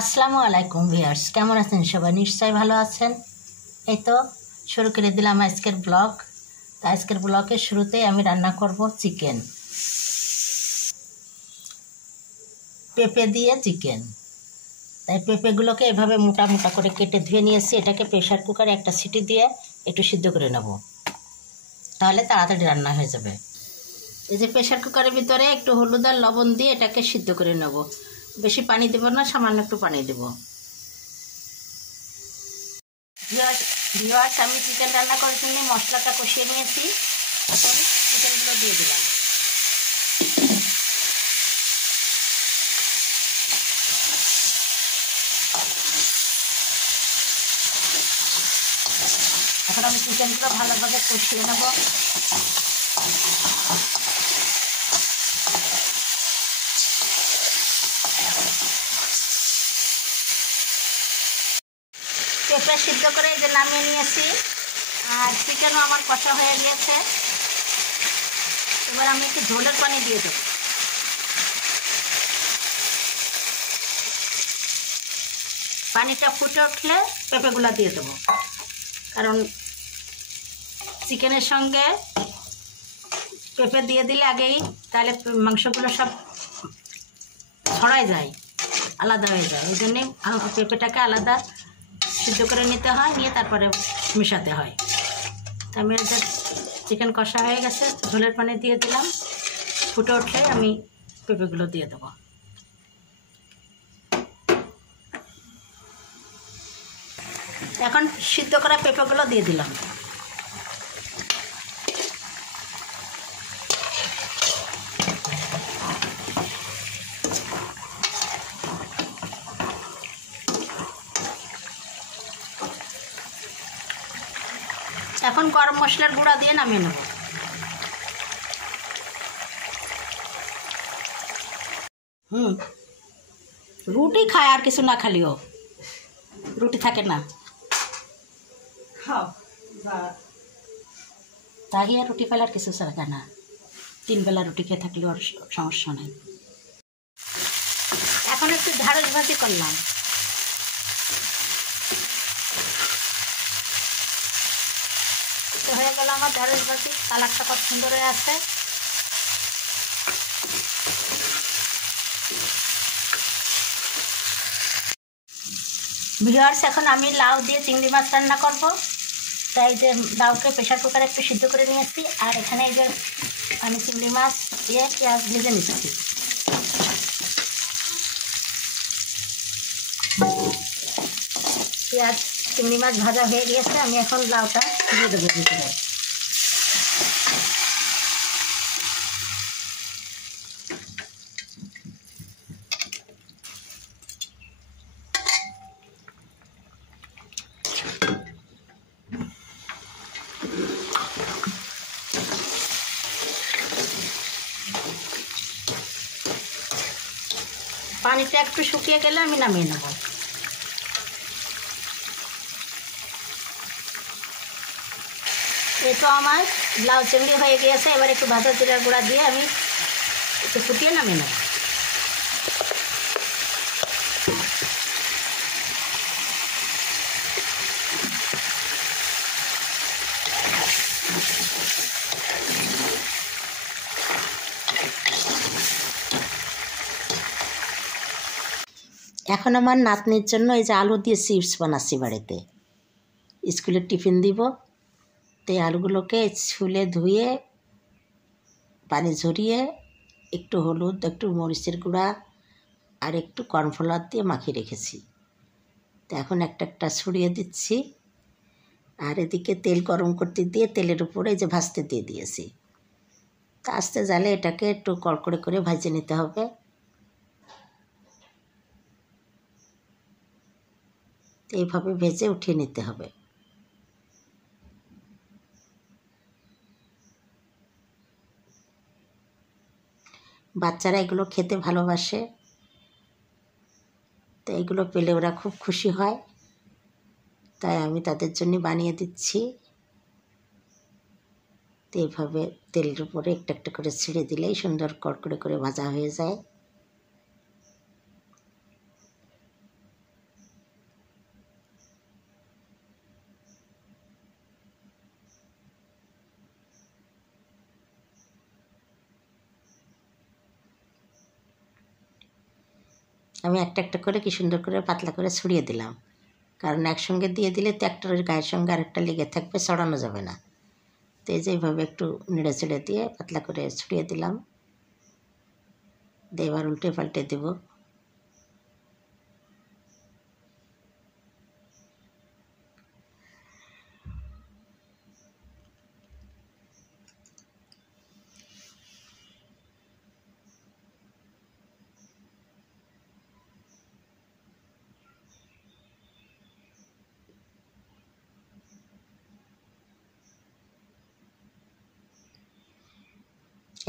আসসালামু আলাইকুম ভিউয়ার্স, কেমন আছেন সবাই? নিশ্চয়ই ভালো আছেন। এই তো শুরু করে দিলাম আজকের ব্লগ। তো আজকের ব্লগের শুরুতেই আমি রান্না করব চিকেন, পেঁপে দিয়ে চিকেন। তাই পেঁপেগুলোকে এভাবে মোটা মোটা করে কেটে ধুয়ে নিয়েছি। এটাকে প্রেশার কুকারে একটা সিটি দিয়ে একটু সিদ্ধ করে নেব, তাহলে তাড়াতাড়ি রান্না হয়ে যাবে। এই যে প্রেশার কুকারের ভিতরে একটু হলুদ আর লবণ দিয়ে এটাকে সিদ্ধ করে নেব। বেশি পানি দেব না, সামান্য একটু পানি দেব। ভিউয়ার্স, আমি চিকেন রান্না করার জন্য মশলাটা কষিয়ে নিয়েছি। এখন চিকেনগুলো দিয়ে দিলাম। এখন আমি চিকেনগুলো ভালোভাবে কষিয়ে নেব। পেঁপে সিদ্ধ করে এই যে নামিয়ে নিয়েছি, আর চিকেনও আমার কষা হয়ে গিয়েছে। এবার আমি একটু ঝোলের পানি দিয়ে দেবো। পানিটা ফুটে উঠলে পেঁপেগুলো দিয়ে দেবো, কারণ চিকেনের সঙ্গে পেঁপে দিয়ে দিলে আগেই, তাহলে মাংসগুলো সব ছড়ায় যায়, আলাদা হয়ে যায়। এই জন্যে পেঁপেটাকে আলাদা সিদ্ধ করে নিতে হয়, নিয়ে তারপরে মেশাতে হয়। আমি চিকেন কষা হয়ে গেছে, ঝোলের পানি দিয়ে দিলাম। ফুটে উঠলে আমি পেঁপেগুলো দিয়ে দেবো। এখন সিদ্ধ করা পেঁপেগুলো দিয়ে দিলাম। এখন গরম মশলার গুঁড়া দিয়ে নামিয়ে নেব। রুটি খায়, আর কিছু না খালিও রুটি থাকে না, তাই আর রুটি পেলে আর কিছু থাকে না। 3 বেলা রুটি খেয়ে থাকলেও আর সমস্যা নেই। এখন একটু ঢ্যাঁড়স ভাজি করলাম। হয়ে গেল আমার ঢ্যাঁড়স ভাজি, কালারটা কত সুন্দর হয়ে আছে। ভিউয়ার্স, এখন আমি লাউ দিয়ে চিংড়ি মাছ রান্না করব। তাই যে লাউকে প্রেশার কুকারে একটু সিদ্ধ করে নিয়েছি, আর এখানে এই যে আমি চিংড়ি মাছ দিয়ে পেঁয়াজ ভেজে নিচ্ছি। পেঁয়াজ চিংড়ি মাছ ভাজা হয়ে গিয়েছে, আমি এখন লাউটা দিয়ে দেবো ভিতরে। পানিটা একটু শুকিয়ে গেলে আমি নামিয়ে নেব। এই তো আমার লাউ চিংড়ি হয়ে গিয়েছে। এবার একটু ভাজা জিরার গুঁড়া দিয়ে আমি একটু ফুটিয়ে নামিয়ে নেব। এখন আমার নাতনির জন্য এই যে আলু দিয়ে চিপস বানাচ্ছি বাড়িতে, স্কুলের টিফিন দিব। তো এই আলুগুলোকে ছুলে ধুয়ে পানি ঝরিয়ে একটু হলুদ, একটু মরিচের গুঁড়া আর একটু কর্নফ্লাওয়ার দিয়ে মাখিয়ে রেখেছি। তো এখন একটা একটা ছড়িয়ে দিচ্ছি, আর এদিকে তেল গরম করতে দিয়ে তেলের উপরে যে ভাজতে দিয়ে দিয়েছি। তা আস্তে জালে এটাকে একটু কড়কড়ে করে ভাজে নিতে হবে। এইভাবে ভেজে উঠিয়ে নিতে হবে। বাচ্চারা এগুলো খেতে ভালোবাসে, তো এগুলো পেলে ওরা খুব খুশি হয়, তাই আমি তাদের জন্য বানিয়ে দিচ্ছি। তো এইভাবে তেলের উপরে একটা একটা করে ছেড়ে দিলেই সুন্দর কড়কড়ে করে ভাজা হয়ে যায়। আমি একটা একটা করে কি সুন্দর করে পাতলা করে ছড়িয়ে দিলাম, কারণ একসঙ্গে দিয়ে দিলে তো একটার গায়ের সঙ্গে আরেকটা লেগে থাকবে, ছড়ানো যাবে না। তো এই যে এইভাবে একটু নেড়ে চেড়ে দিয়ে পাতলা করে ছড়িয়ে দিলাম, দিয়ে এবার উল্টে পাল্টে দেবো।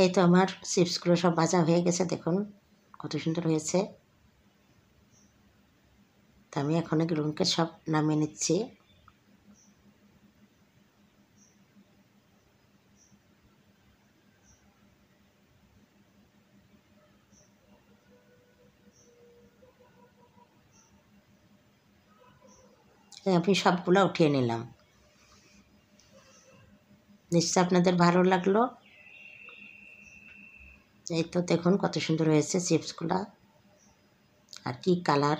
এই তো আমার চিপসগুলো সব ভাজা হয়ে গেছে, দেখুন কত সুন্দর হয়েছে। তো আমি এখন এগুলোকে সব নামিয়ে নিচ্ছি। আমি সবগুলো উঠিয়ে নিলাম। নিশ্চয় আপনাদের ভালো লাগলো। এই তো দেখুন কত সুন্দর হয়েছে চিপসগুলো, আর কি কালার।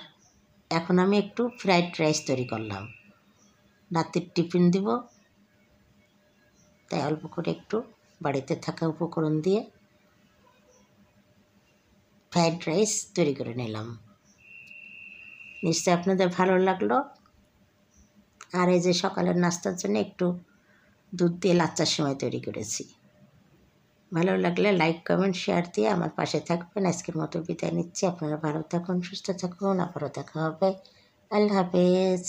এখন আমি একটু ফ্রাইড রাইস তৈরি করলাম, রাতের টিফিন দিব, তাই অল্প করে একটু বাড়িতে থাকা উপকরণ দিয়ে ফ্রাইড রাইস তৈরি করে নিলাম। নিশ্চয় আপনাদের ভালো লাগলো। আর এই যে সকালের নাস্তার জন্য একটু দুধ দিয়ে লাচ্চার সেমাই তৈরি করেছি। ভালো লাগলে লাইক কমেন্ট শেয়ার দিয়ে আমার পাশে থাকবেন। আজকের মতো বিদায় নিচ্ছি। আপনারা ভালো থাকুন, সুস্থ থাকুন, আবারও দেখা হবে। আল্লাহ হাফেজ।